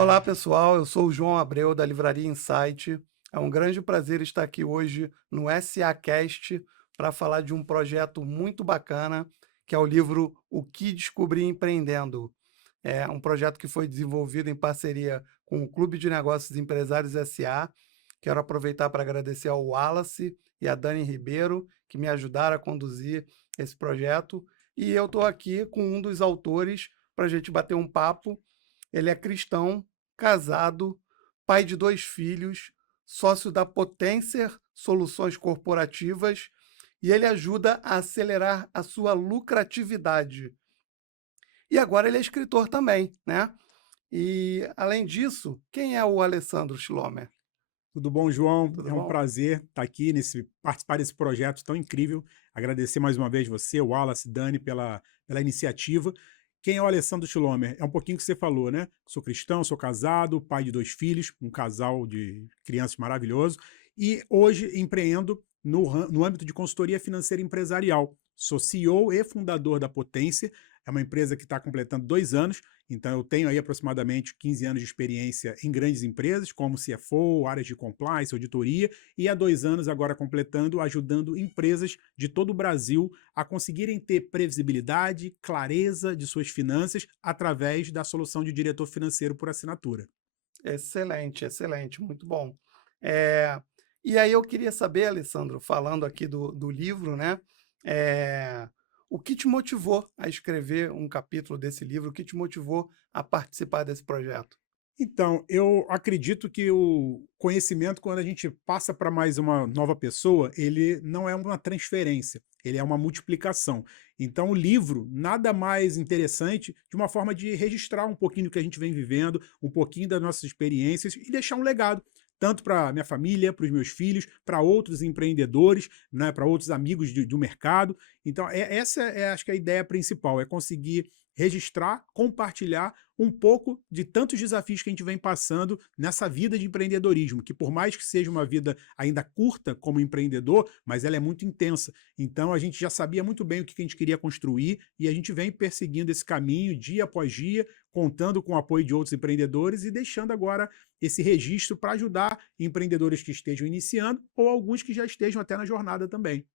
Olá, pessoal. Eu sou o João Abreu, da Livraria Insight. É um grande prazer estar aqui hoje no SAcast para falar de um projeto muito bacana, que é o livro O que Descobri Empreendendo. É um projeto que foi desenvolvido em parceria com o Clube de Negócios Empresários SA. Quero aproveitar para agradecer ao Wallace e a Dani Ribeiro, que me ajudaram a conduzir esse projeto. E eu estou aqui com um dos autores para a gente bater um papo. Ele é cristão, casado, pai de 2 filhos, sócio da Potencer Soluções Corporativas, e ele ajuda a acelerar a sua lucratividade. E agora ele é escritor também, né? E, além disso, quem é o Alessandro Schlomer? Tudo bom, João? Tudo É um bom? prazer estar aqui participar desse projeto tão incrível. Agradecer mais uma vez você, o Wallace, Dani, pela iniciativa. Quem é o Alessandro Schlomer? É um pouquinho que você falou, né? Sou cristão, sou casado, pai de 2 filhos, um casal de crianças maravilhoso, e hoje empreendo no âmbito de consultoria financeira empresarial. Sou CEO e fundador da Potência, é uma empresa que está completando 2 anos, então eu tenho aí aproximadamente 15 anos de experiência em grandes empresas, como CFO, áreas de compliance, auditoria, e há 2 anos agora completando, ajudando empresas de todo o Brasil a conseguirem ter previsibilidade, clareza de suas finanças através da solução de diretor financeiro por assinatura. Excelente, excelente, muito bom. Eh, e aí eu queria saber, Alessandro, falando aqui do livro, né, eh, o que te motivou a escrever um capítulo desse livro? O que te motivou a participar desse projeto? Então, eu acredito que o conhecimento, quando a gente passa para mais uma nova pessoa, ele não é uma transferência, ele é uma multiplicação. Então, o livro, nada mais interessante de uma forma de registrar um pouquinho do que a gente vem vivendo, um pouquinho das nossas experiências e deixar um legado, tanto para minha família, para os meus filhos, para outros empreendedores, né, para outros amigos do mercado. Então, essa é, acho que, a ideia principal, é conseguir registrar, compartilhar um pouco de tantos desafios que a gente vem passando nessa vida de empreendedorismo, que por mais que seja uma vida ainda curta como empreendedor, mas ela é muito intensa. Então a gente já sabia muito bem o que a gente queria construir e a gente vem perseguindo esse caminho dia após dia, contando com o apoio de outros empreendedores e deixando agora esse registro para ajudar empreendedores que estejam iniciando ou alguns que já estejam até na jornada também.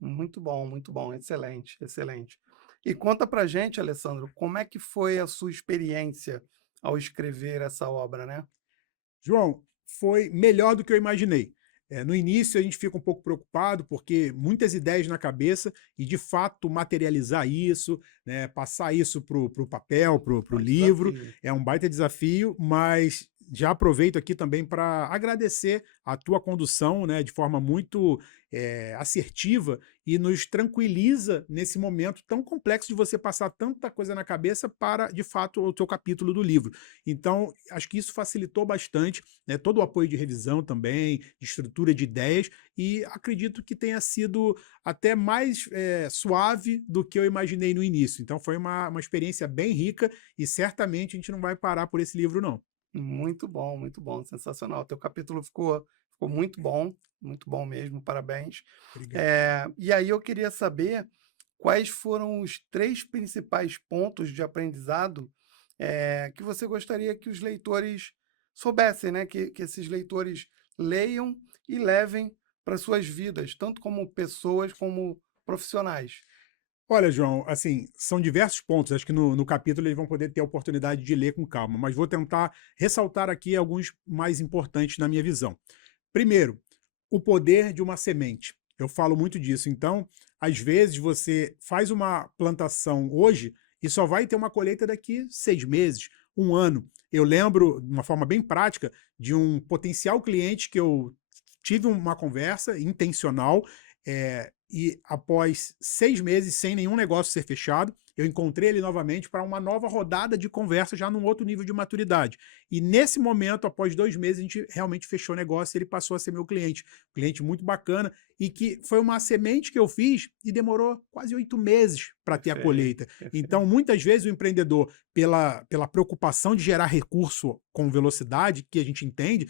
Muito bom, excelente, excelente. E conta pra gente, Alessandro, como é que foi a sua experiência ao escrever essa obra, né? João, foi melhor do que eu imaginei. No início a gente fica um pouco preocupado, porque muitas ideias na cabeça e de fato materializar isso, né, passar isso para o papel, para o É um livro, desafio. é um baita desafio, mas já aproveito aqui também para agradecer a tua condução, né, de forma muito assertiva e nos tranquiliza nesse momento tão complexo de você passar tanta coisa na cabeça para, de fato, o teu capítulo do livro. Então, acho que isso facilitou bastante, né, todo o apoio de revisão também, de estrutura de ideias, e acredito que tenha sido até mais suave do que eu imaginei no início. Então foi uma experiência bem rica e certamente a gente não vai parar por esse livro, não. Muito bom, sensacional. Teu capítulo ficou muito bom mesmo, parabéns. Obrigado. E aí eu queria saber quais foram os 3 principais pontos de aprendizado, que você gostaria que os leitores soubessem, né, que esses leitores leiam e levem para suas vidas, tanto como pessoas como profissionais. Olha, João, assim, são diversos pontos. Acho que no capítulo eles vão poder ter a oportunidade de ler com calma, mas vou tentar ressaltar aqui alguns mais importantes na minha visão. Primeiro, o poder de uma semente. Eu falo muito disso. Então, às vezes, você faz uma plantação hoje e só vai ter uma colheita daqui 6 meses, um ano. Eu lembro, de uma forma bem prática, de um potencial cliente que eu tive uma conversa intencional, e após 6 meses sem nenhum negócio ser fechado, eu encontrei ele novamente para uma nova rodada de conversa já num outro nível de maturidade. E nesse momento, após 2 meses, a gente realmente fechou o negócio e ele passou a ser meu cliente. Um cliente muito bacana e que foi uma semente que eu fiz e demorou quase 8 meses para ter a Perfeito, colheita. Então, perfeito. muitas vezes o empreendedor, pela preocupação de gerar recurso com velocidade, que a gente entende,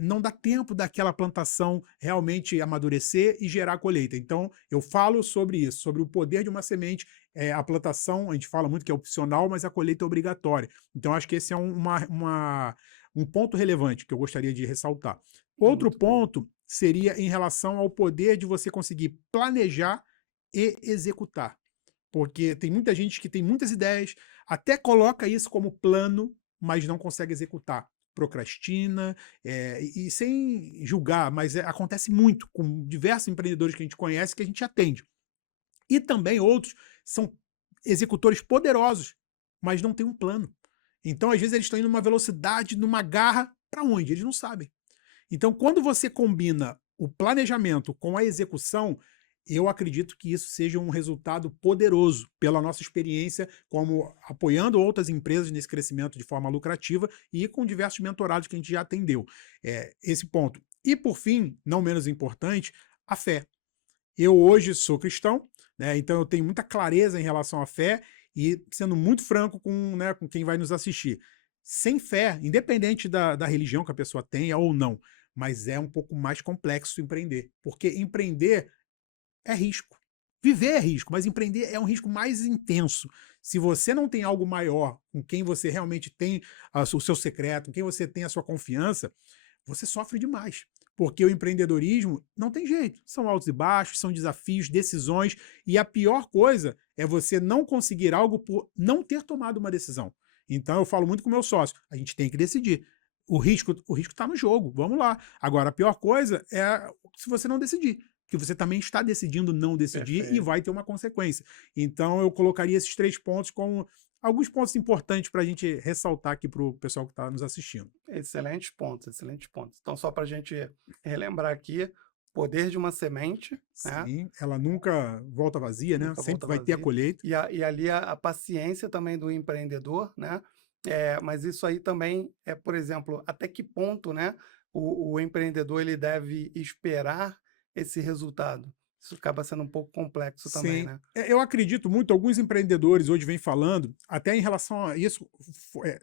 não dá tempo daquela plantação realmente amadurecer e gerar a colheita. Então, eu falo sobre isso, sobre o poder de uma semente. A plantação, a gente fala muito que é opcional, mas a colheita é obrigatória. Então, acho que esse é um ponto relevante que eu gostaria de ressaltar. Outro Muito bom. ponto seria em relação ao poder de você conseguir planejar e executar. Porque tem muita gente que tem muitas ideias, até coloca isso como plano, mas não consegue executar. Procrastina, e sem julgar, mas acontece muito com diversos empreendedores que a gente conhece, que a gente atende. E também outros são executores poderosos, mas não têm um plano. Então, às vezes, eles estão indo numa velocidade, numa garra, para onde? Eles não sabem. Então, quando você combina o planejamento com a execução, eu acredito que isso seja um resultado poderoso pela nossa experiência como apoiando outras empresas nesse crescimento de forma lucrativa e com diversos mentorados que a gente já atendeu. Esse ponto. E, por fim, não menos importante, a fé. Eu hoje sou cristão, né, então eu tenho muita clareza em relação à fé e sendo muito franco né, com quem vai nos assistir. Sem fé, independente da religião que a pessoa tenha ou não, mas é um pouco mais complexo empreender, porque empreender é risco. Viver é risco, mas empreender é um risco mais intenso. Se você não tem algo maior com quem você realmente tem o seu secreto, com quem você tem a sua confiança, você sofre demais. Porque o empreendedorismo não tem jeito. São altos e baixos, são desafios, decisões, e a pior coisa é você não conseguir algo por não ter tomado uma decisão. Então eu falo muito com o meu sócio, a gente tem que decidir. O risco está no jogo, vamos lá. Agora, a pior coisa é se você não decidir, que você também está decidindo não decidir e Perfeito. vai ter uma consequência. Então eu colocaria esses 3 pontos como alguns pontos importantes para a gente ressaltar aqui para o pessoal que está nos assistindo. Excelentes pontos, excelentes pontos. Então, só para a gente relembrar aqui, poder de uma semente, né? Sim, ela nunca volta vazia, né, Nunca sempre volta vai ter a vazia. colheita. E ali a paciência também do empreendedor, né? Mas isso aí também é, por exemplo, até que ponto, né, o empreendedor ele deve esperar esse resultado? Isso acaba sendo um pouco complexo também, Sim. né? Eu acredito muito, alguns empreendedores hoje vêm falando, até em relação a isso,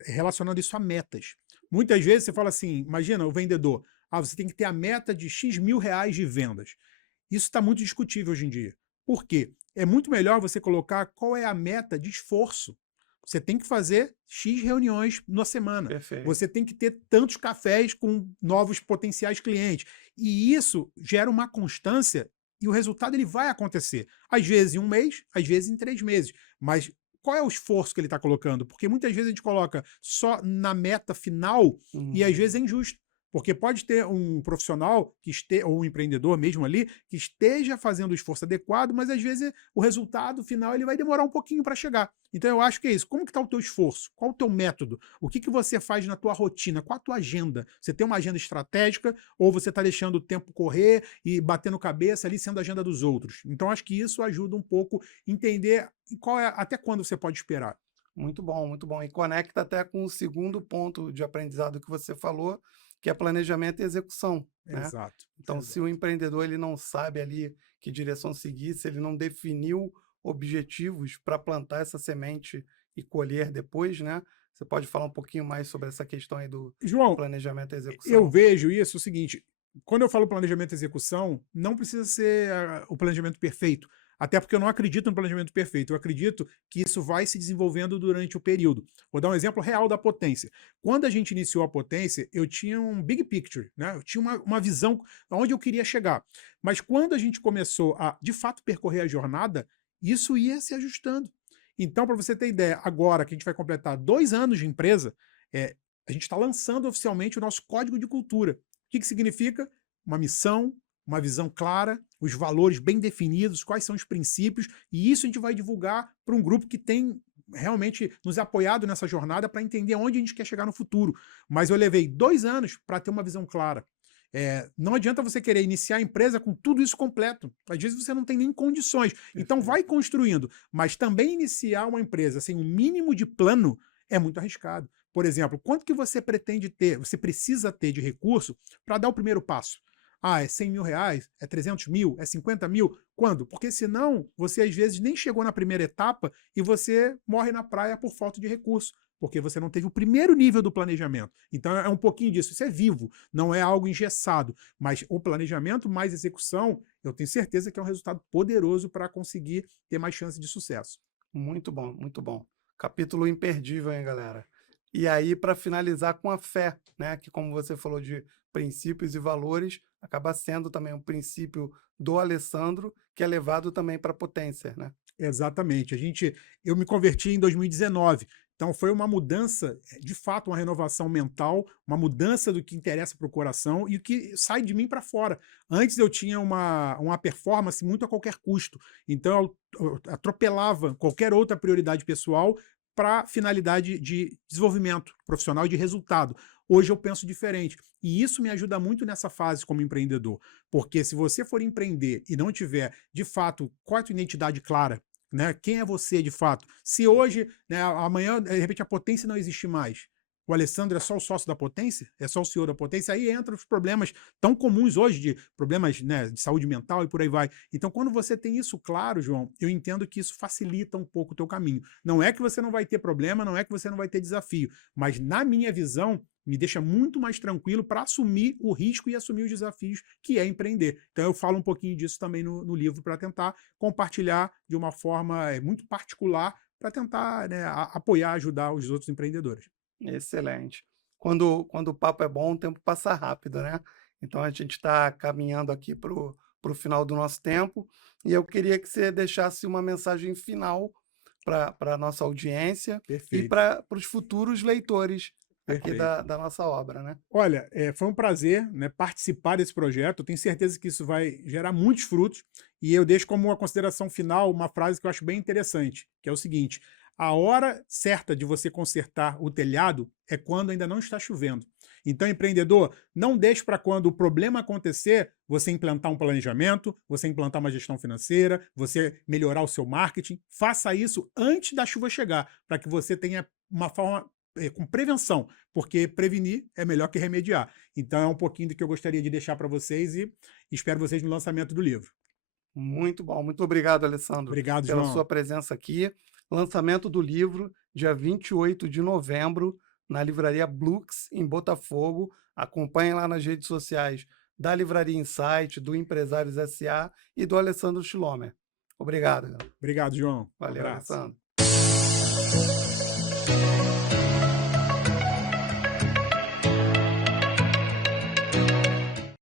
relacionando isso a metas. Muitas vezes você fala assim, imagina o vendedor, você tem que ter a meta de X mil reais de vendas. Isso está muito discutível hoje em dia. Por quê? É muito melhor você colocar qual é a meta de esforço. Você tem que fazer X reuniões na semana. Perfeito. Você tem que ter tantos cafés com novos potenciais clientes. E isso gera uma constância e o resultado ele vai acontecer. Às vezes em um mês, às vezes em 3 meses. Mas qual é o esforço que ele está colocando? Porque muitas vezes a gente coloca só na meta final e às vezes Uhum. é injusto. Porque pode ter um profissional ou um empreendedor mesmo ali que esteja fazendo o esforço adequado, mas às vezes o resultado final ele vai demorar um pouquinho para chegar. Então eu acho que é isso. Como que está o teu esforço? Qual o teu método? O que você faz na tua rotina? Qual a tua agenda? Você tem uma agenda estratégica ou você está deixando o tempo correr e batendo cabeça ali sendo a agenda dos outros? Então acho que isso ajuda um pouco a entender até quando você pode esperar. Muito bom, muito bom. E conecta até com o segundo ponto de aprendizado que você falou, que é planejamento e execução, né? Exato, Então, se o exato. empreendedor ele não sabe ali que direção seguir, se ele não definiu objetivos para plantar essa semente e colher depois, né? Você pode falar um pouquinho mais sobre essa questão aí do João, planejamento e eu execução? vejo isso o seguinte, quando eu falo planejamento e execução, não precisa ser o planejamento perfeito, até porque eu não acredito no planejamento perfeito, eu acredito que isso vai se desenvolvendo durante o período. Vou dar um exemplo real da potência. Quando a gente iniciou a potência, eu tinha um big picture, né? Eu tinha uma visão aonde eu queria chegar. Mas quando a gente começou a, de fato, percorrer a jornada, isso ia se ajustando. Então, para você ter ideia, agora que a gente vai completar 2 anos de empresa, é, a gente está lançando oficialmente o nosso código de cultura. O que significa? Uma missão, uma visão clara, os valores bem definidos, quais são os princípios, e isso a gente vai divulgar para um grupo que tem realmente nos apoiado nessa jornada para entender onde a gente quer chegar no futuro. Mas eu levei 2 anos para ter uma visão clara. Não adianta você querer iniciar a empresa com tudo isso completo. Às vezes você não tem nem condições. Então vai Perfeito. construindo. Mas também iniciar uma empresa sem um mínimo de plano é muito arriscado. Por exemplo, quanto que você pretende ter, você precisa ter de recurso para dar o primeiro passo? É 100 mil reais? É 300 mil? É 50 mil? Quando? Porque senão você às vezes nem chegou na primeira etapa e você morre na praia por falta de recurso. porque você não teve o primeiro nível do planejamento. Então é um pouquinho disso, isso é vivo, não é algo engessado, mas o planejamento mais execução, eu tenho certeza que é um resultado poderoso para conseguir ter mais chance de sucesso. Muito bom, muito bom. Capítulo imperdível, hein, galera? E aí, para finalizar com a fé, né? Que, como você falou de princípios e valores, acaba sendo também um princípio do Alessandro, que é levado também para a potência, né? Exatamente. Eu me converti em 2019. Então foi uma mudança, de fato, uma renovação mental, uma mudança do que interessa para o coração e o que sai de mim para fora. Antes eu tinha uma performance muito a qualquer custo. Então eu atropelava qualquer outra prioridade pessoal para finalidade de desenvolvimento profissional e de resultado. Hoje eu penso diferente. E isso me ajuda muito nessa fase como empreendedor. Porque se você for empreender e não tiver, de fato, qual é a tua identidade clara, né? Quem é você de fato? Se hoje, né, amanhã, de repente, a potência não existe mais. O Alessandro é só o sócio da potência? É só o CEO da potência? Aí entram os problemas tão comuns hoje, de problemas, né, de saúde mental e por aí vai. Então, quando você tem isso claro, João, eu entendo que isso facilita um pouco o teu caminho. Não é que você não vai ter problema, não é que você não vai ter desafio, mas na minha visão, me deixa muito mais tranquilo para assumir o risco e assumir os desafios que é empreender. Então eu falo um pouquinho disso também no livro para tentar compartilhar de uma forma muito particular para tentar, né, apoiar, ajudar os outros empreendedores. Excelente. Quando o papo é bom, o tempo passa rápido, né? Então a gente está caminhando aqui para o final do nosso tempo e eu queria que você deixasse uma mensagem final para a nossa audiência e Perfeito, para os futuros leitores aqui perfeito. da nossa obra, né? Olha, foi um prazer, né, participar desse projeto. Eu tenho certeza que isso vai gerar muitos frutos. E eu deixo como uma consideração final uma frase que eu acho bem interessante, que é o seguinte: a hora certa de você consertar o telhado é quando ainda não está chovendo. Então, empreendedor, não deixe para quando o problema acontecer você implantar um planejamento, você implantar uma gestão financeira, você melhorar o seu marketing. Faça isso antes da chuva chegar, para que você tenha uma forma com prevenção, porque prevenir é melhor que remediar. Então é um pouquinho do que eu gostaria de deixar para vocês e espero vocês no lançamento do livro. Muito bom. Muito obrigado, Alessandro, Obrigado, pela sua João. presença aqui. Lançamento do livro, dia 28 de novembro, na Livraria Blux, em Botafogo. Acompanhe lá nas redes sociais da Livraria Insight, do Empresários SA e do Alessandro Schlomer. Obrigado. Obrigado, João. Um Valeu, abraço. Alessandro.